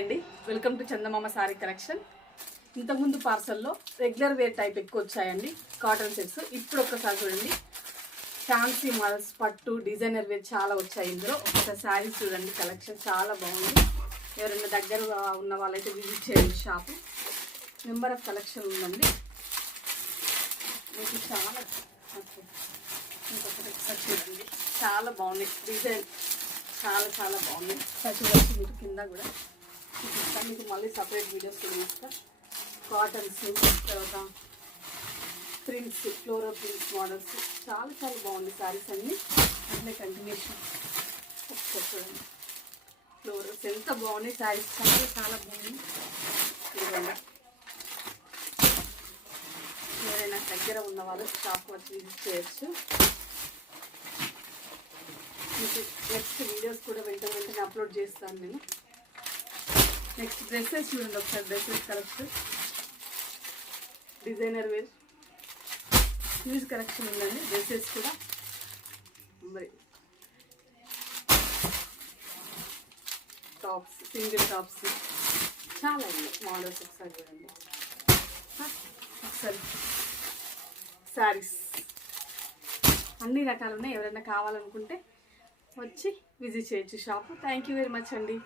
అండి, welcome to Chandamama sorry collection. ఇంతకుముందు పార్సల్లో regular wear type ఎక్కువ వచ్చాయండి, కాటన్ సెట్స్. ఇప్పుడు ఒక్కసారి చూడండి, ఫ్యాన్సీ మోడల్స్, పట్టు, డిజైనర్ వేర్ చాలా వచ్చాయి. ఇందులో ఒకసారి శారీస్ చూడండి, కలెక్షన్ చాలా బాగుంది. ఎవరైనా దగ్గర ఉన్న వాళ్ళైతే విజిట్ చేయండి షాపు. నెంబర్ ఆఫ్ కలెక్షన్ ఉందండి మీకు. చాలా ఇంకొకటి ఒకసారి చూడండి, చాలా బాగుంది డిజైన్, చాలా చాలా బాగుంది. చూడవచ్చు మీరు కింద కూడా చూపిస్తాను మీకు, మళ్ళీ సపరేట్ వీడియోస్ కూడా ఇస్తా. కాటన్స్, తర్వాత ప్రింట్స్, ఫ్లోరో ప్రింట్స్ మోడల్స్ చాలా చాలా బాగుంది శారీస్ అన్నీ. అట్లే కంటిన్యూషన్ ఒకసారి చూడండి, ఫ్లోరల్స్ ఎంత బాగున్నాయి శారీస్, చాలా చాలా బాగుంది. ఇదిగోండి, ఎవరైనా దగ్గర ఉన్న వాళ్ళు షాప్ వచ్చి విజిట్ చేయొచ్చు. మీకు నెక్స్ట్ వీడియోస్ కూడా వెంటనే అప్లోడ్ చేస్తాను నేను. నెక్స్ట్ డ్రెస్సెస్ చూడండి ఒకసారి, dresses collection, designer wear huge collection ఉందండి. డ్రెస్సెస్ కూడా మరి టాప్స్, సింగిల్ టాప్స్ చాలా ఉన్నాయి మోడల్స్. ఒకసారి చూడండి, ఒకసారి శారీస్ అన్ని రకాలు ఉన్నాయి. ఎవరైనా కావాలనుకుంటే వచ్చి విజిట్ చేయొచ్చు shop. Thank you very much అండి.